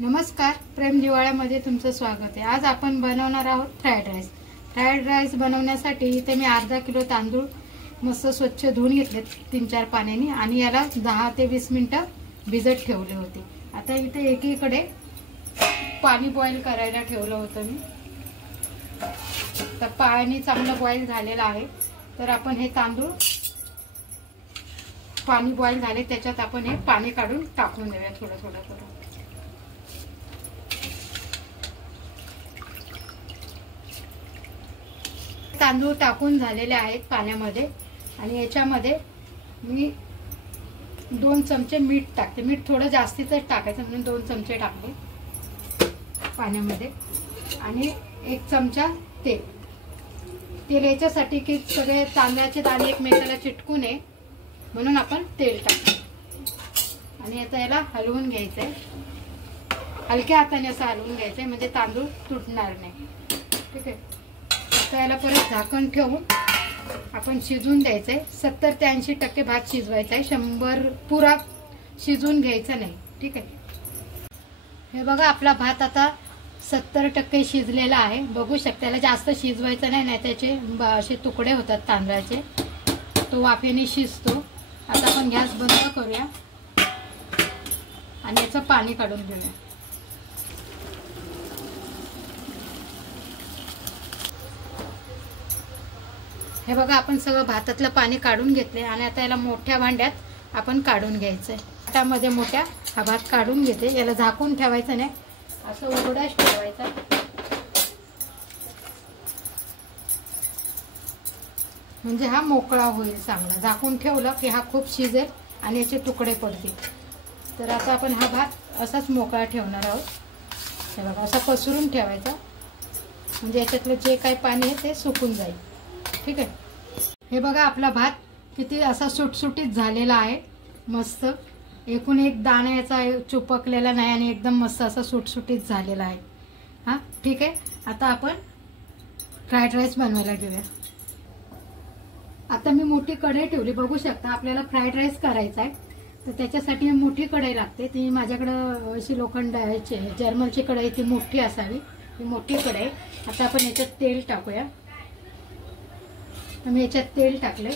नमस्कार, प्रेम जिवाळ्यामध्ये तुमचं स्वागत आहे। आज आपण बनवणार आहोत फ्राईड राईस। फ्राईड राईस बनवण्यासाठी इथे मी अर्धा किलो तांदूळ मस्त स्वच्छ धुवून घेतले 3-4 पाण्याने आणि याला 10 ते 20 मिनिटं भिजत ठेवले होते। आता इथे एकीकडे पाणी बॉईल करायला ठेवलं होतं मी। तर पाणी चांगलं बॉईल झालेलं आहे, तर आपण हे तांदूळ पाणी बॉईल झाले त्याच्यात आपण हे पाणी काढून टाकून देऊया थोडं थोडं करून। तांदूळ टाकून झालेले आहेत पाण्यामध्ये आणि याच्यामध्ये मी 2 चमचे मीठ टाकते। मीठ थोडं जास्तीच टाकायचं म्हणून 2 चमचे टाकले पाण्यामध्ये आणि 1 चमचा तेल याच्यासाठी की सगळे तांदळाचे दाणे एकमेकाला चिटकू नये म्हणून आपण तेल टाकतो। आणि आता याला हलवून घ्यायचंय, हलक्या हाताने असं हलवून घ्यायचंय म्हणजे तांदूळ तुटणार नाही। ठीक आहे, आता याला परत झाकण ठेवून आपण शिजून द्यायचंय। 70 ते 80% भात शिजवायचा आहे, 100 पुरा शिजून घ्यायचा नाही। ठीक आहे, हे बघा आपला भात आता 70% शिजलेला आहे। बघू शकता, याला जास्त शिजवायचं नाही, नाही त्याचे असे तुकडे होतात तांदळाचे, तो वाफेने शिजतो। आता आपण गॅस बंद करूया आणि याचं पाणी काढून घेऊया। हे बघा आपण सगळं भातातलं पाणी काढून घेतले आणि आता याला मोठ्या भांड्यात आपण काढून घ्यायचंय। त्यामध्ये मोठ्या हा भात काढून घेते। याला झाकून ठेवायचं नाही, असं उघडाच ठेवायचा म्हणजे हा मोकळा होईल चांगला। झाकून ठेवलं की हा खूप शिजेल आणि याचे तुकडे पडतील। तर आता आपण हा भात असाच मोकळा ठेवणार आहोत। हे बघा असा पसरून ठेवायचा म्हणजे याच्यातलं जे काही पाणी आहे ते सुकून जाईल। ठीक आहे, हे बघा आपला भात किती असा सुटसुटीत झालेला आहे, मस्त एकूण एक दाणा याचा चुपकलेला नाही आणि एकदम मस्त असा सुटसुटीत झालेला आहे। हा ठीक आहे, आता आपण फ्राईड राईस बनवायला घेऊया। आता मी मोठी कढई ठेवली, बघू शकता आपल्याला फ्राईड राईस करायचा आहे तर त्याच्यासाठी मोठी कढई लागते। ती माझ्याकडे अशी लोखंडाची जर्मलची कढई, ती मोठी असावी, ही मोठी कढई। आता आपण याच्यात तेल टाकूया। मी याच्यात तेल टाकले,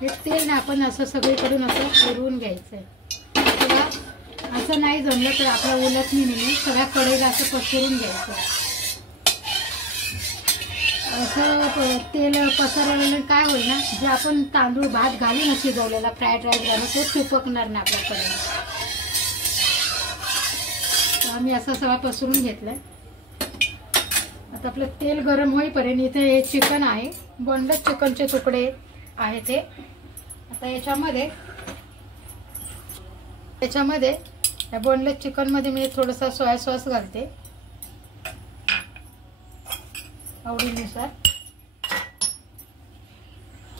हे तेल ना आपण असं सगळीकडून असं फिरवून घ्यायचंय। किंवा असं नाही जमलं तर आपल्या उलटणीने सगळ्या कढईला असं पसरून घ्यायचं। असं तेल पसरवल्याने काय होईल ना, जे आपण तांदूळ भात घालून शिजवलेला फ्राईड राईस घालून तो चिपकणार नाही आपल्या कढईला। आम्ही असं सगळं पसरून घेतलंय। आता आपलं तेल गरम होईपर्यंत इथे हे चिकन आहे, बोनलेस चिकनचे तुकडे आहे ते। आता याच्यामध्ये या बोनलेस चिकन मध्ये मी थोडासा सोया सॉस घालते आवडीनुसार।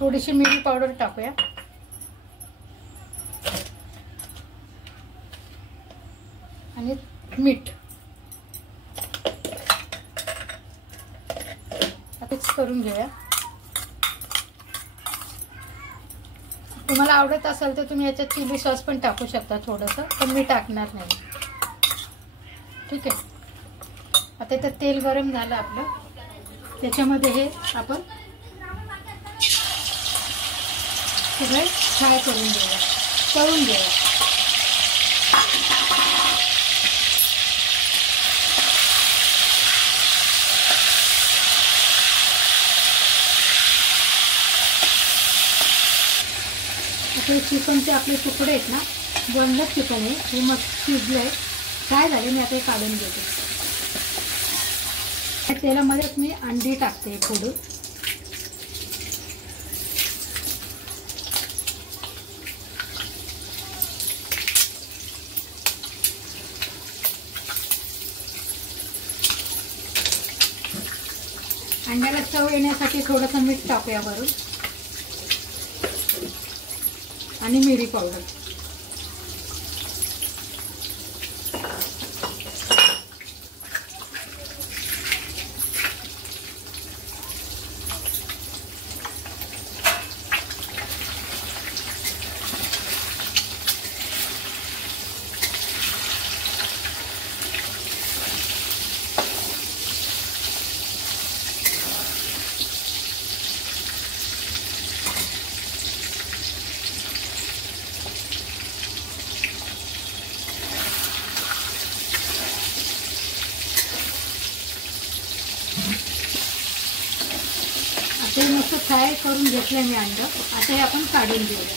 थोडीशी मिरी पावडर टाकूया आणि मीठ मिक्स करून घेऊया। तुम्हाला आवडत असेल तर तुम्ही याच्यात चिली सॉस पण टाकू शकता थोडंसं, पण मी टाकणार नाही। ठीक आहे, आता इथं तेल गरम झालं आपलं, त्याच्यामध्ये हे आपण सगळे फ्राय करून घेऊया, तळून घेऊया। ते चिकनचे आपले तुकडे आहेत ना, बोनलेस चिकन आहे, हे मस्त शिजलंय, फ्राय झाले। मी आता हे काढून घेते। तेलामध्येच मी अंडी टाकते फोडून। अंड्याला चव येण्यासाठी थोडंसं मीठ टाकूया वरून आणि मिरी पावडर। फ्राय करून घेतलं मी अंडं. आता हे आपण काढून घेऊया.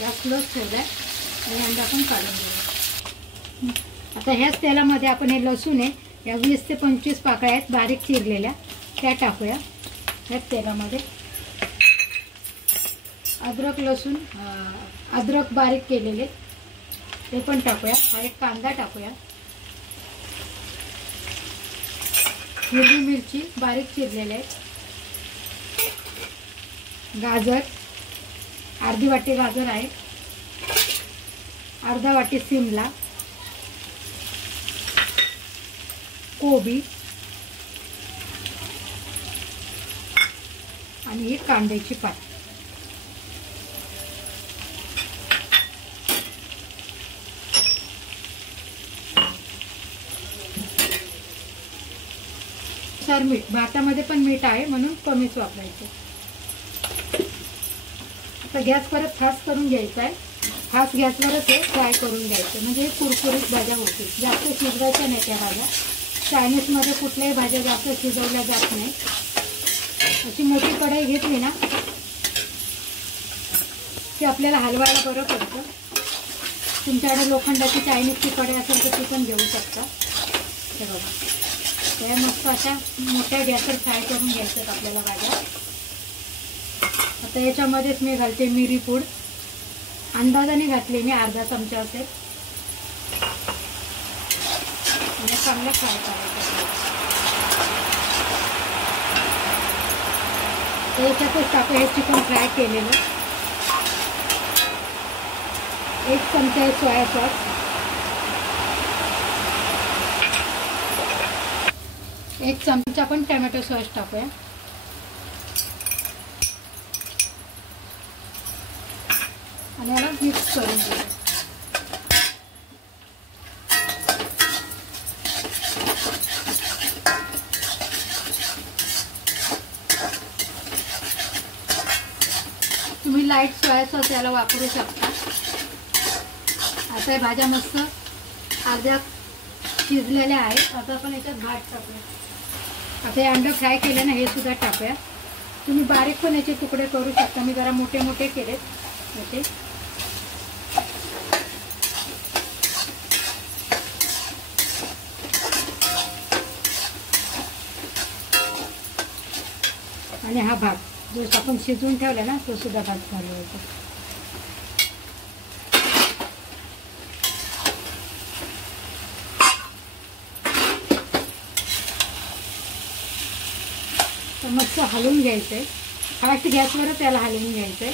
गॅस क्लोज ठेवलाय आणि अंडं आपण काढून घेऊया. आता ह्याच तेलामध्ये आपण हे लसूण आहे, या 20 ते 25 पाकळ्या आहेत बारीक चिरलेल्या, त्या टाकूया ह्याच तेलामध्ये. अद्रक लसूण अद्रक बारीक केलेले ते पण टाकूया. हा एक कांदा टाकूया. हिरवी मिरची बारीक चिरलेले आहेत. गाजर अर्धी वाटी गाजर आहे. अर्धा वाटी शिमला, कोबी आणि ही कांद्याची पात. सर मीठ, भातामध्ये पण मीठ आहे म्हणून कमीच वापरायचं. आता गॅस परत फास्ट करून घ्यायचा आहे. फास्ट गॅसवरच हे फ्राय करून घ्यायचं, म्हणजे कुरकुरीत भाज्या होतील. जास्त शिजवायच्या नाही त्या भाज्या. चायनीजमध्ये कुठल्याही भाज्या जास्त शिजवल्या जात नाही. अशी मोठी कढई घेतली ना की आपल्याला हलवायला बरं पडतं. तुमच्याकडे लोखंडाची चायनीजची कढई असेल तर ती पण घेऊ शकता. हे बघा, त्या मस्त अशा मोठ्या गॅसवर फ्राय करून घ्यायच्यात आपल्याला भाज्या. आता याच्यामध्येच मी घालते मिरी पूड. अंदाजाने घातली मी, अर्धा चमचा असेल. आणि चांगलं फ्राय करायचं. याच्यातच टाकू हे चिकन फ्राय केलेलं. 1 चमचा सोया सॉस, 1 चमचा पण टोमॅटो सॉस टाकूया. आणि याला मिक्स करून घेऊया. तुम्ही लाईट सोया सॉस याला वापरू शकता. आता भाज्या मस्त अर्ध्या शिजलेल्या आहेत. आता आपण याच्यात भात टाकूया. आता हे अंडं फ्राय केले ना, हे सुद्धा टाकूया. तुम्ही बारीक पण याचे तुकडे करू शकता. मी जरा मोठे मोठे केलेत याचे. आणि हा भात जो आपण शिजवून ठेवला ना, तो सुद्धा भात घालवायचा. तर मस्त हलवून घ्यायचंय. फास्ट गॅसवरच त्याला हलवून घ्यायचंय.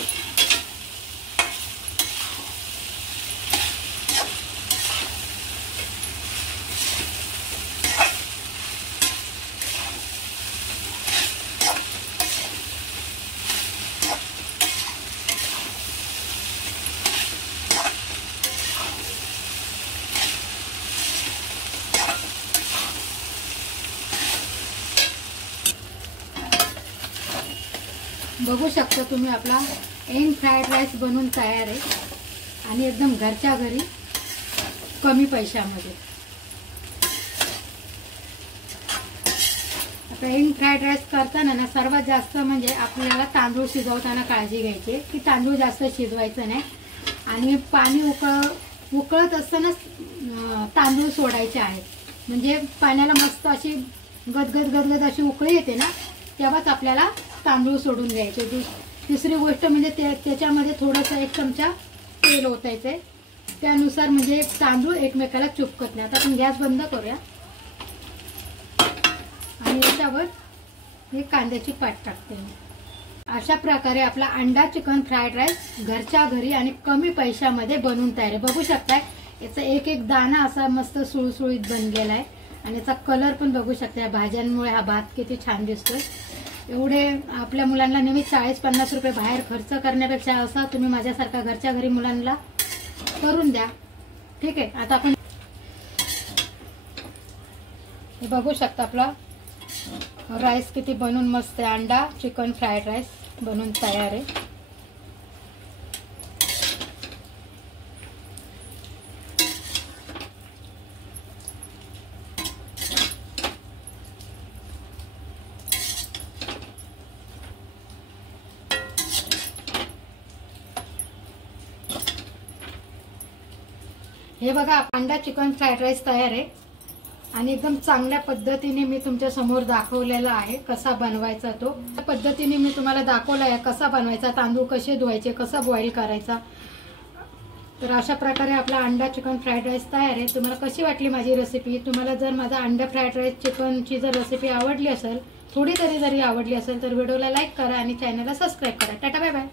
बघू शकता तुम्ही, आपला एग फ्राईड राईस बनवून तयार आहे. आणि एकदम घरच्या घरी कमी पैशामध्ये. आता एग फ्राईड राईस करताना ना सर्वात जास्त म्हणजे आपल्याला तांदूळ शिजवताना काळजी घ्यायची की तांदूळ जास्त शिजवायचं नाही. आणि पाणी उकळत असतानाच तांदूळ सोडायचे आहेत. म्हणजे पाण्याला मस्त अशी गदगद अशी उकळी येते ना, तेव्हाच आपल्याला तांदूळ सोडून द्यायचे. दुसरी गोष्ट म्हणजे त्याच्यामध्ये थोडंसं 1 चमचा तेल ओतायचंय. त्यानुसार म्हणजे तांदूळ एकमेकाला चिपकत नाही. आता आपण गॅस बंद करूया. आणि याच्यावर हे कांद्याची पात टाकते. अशा प्रकारे आपला अंडा चिकन फ्राईड राईस घरच्या घरी आणि कमी पैशामध्ये बनवून तयार आहे. बघू शकताय याचा एक एक दाणा असा मस्त सुळसुळीत बनलेला आहे. आणि याचा कलर पण बघू शकता. भाज्यांमुळे हा भात किती छान दिसतोय. एवढे आपल्या मुलांना नेहमी 40-50 रुपये बाहेर खर्च करण्यापेक्षा असं तुम्ही माझ्यासारखा घरच्या घरी मुलांना करून द्या. ठीक आहे. आता आपण हे बघू शकता आपला राईस किती बनवून मस्त आहे. अंडा चिकन फ्राईड राईस बनवून तयार आहे. हे बघा अंडा चिकन फ्राईड राईस तयार आहे आणि एकदम चांगल्या पद्धतीने मी तुमच्या समोर दाखवलेला आहे कसा बनवायचा तो. त्या पद्धतीने मी तुम्हाला दाखवला आहे कसा बनवायचा, तांदूळ कसे धुवायचे, कसा बॉईल करायचा. तर अशा प्रकारे आपला अंडा चिकन फ्राईड राईस तयार आहे. तुम्हाला कशी वाटली माझी रेसिपी? तुम्हाला जर माझा अंडा फ्राईड राईस चिकनची जर रेसिपी आवडली असेल, थोडी तरी जरी आवडली असेल तर व्हिडिओला लाईक करा आणि चॅनलला सबस्क्राईब करा. Tata bye bye.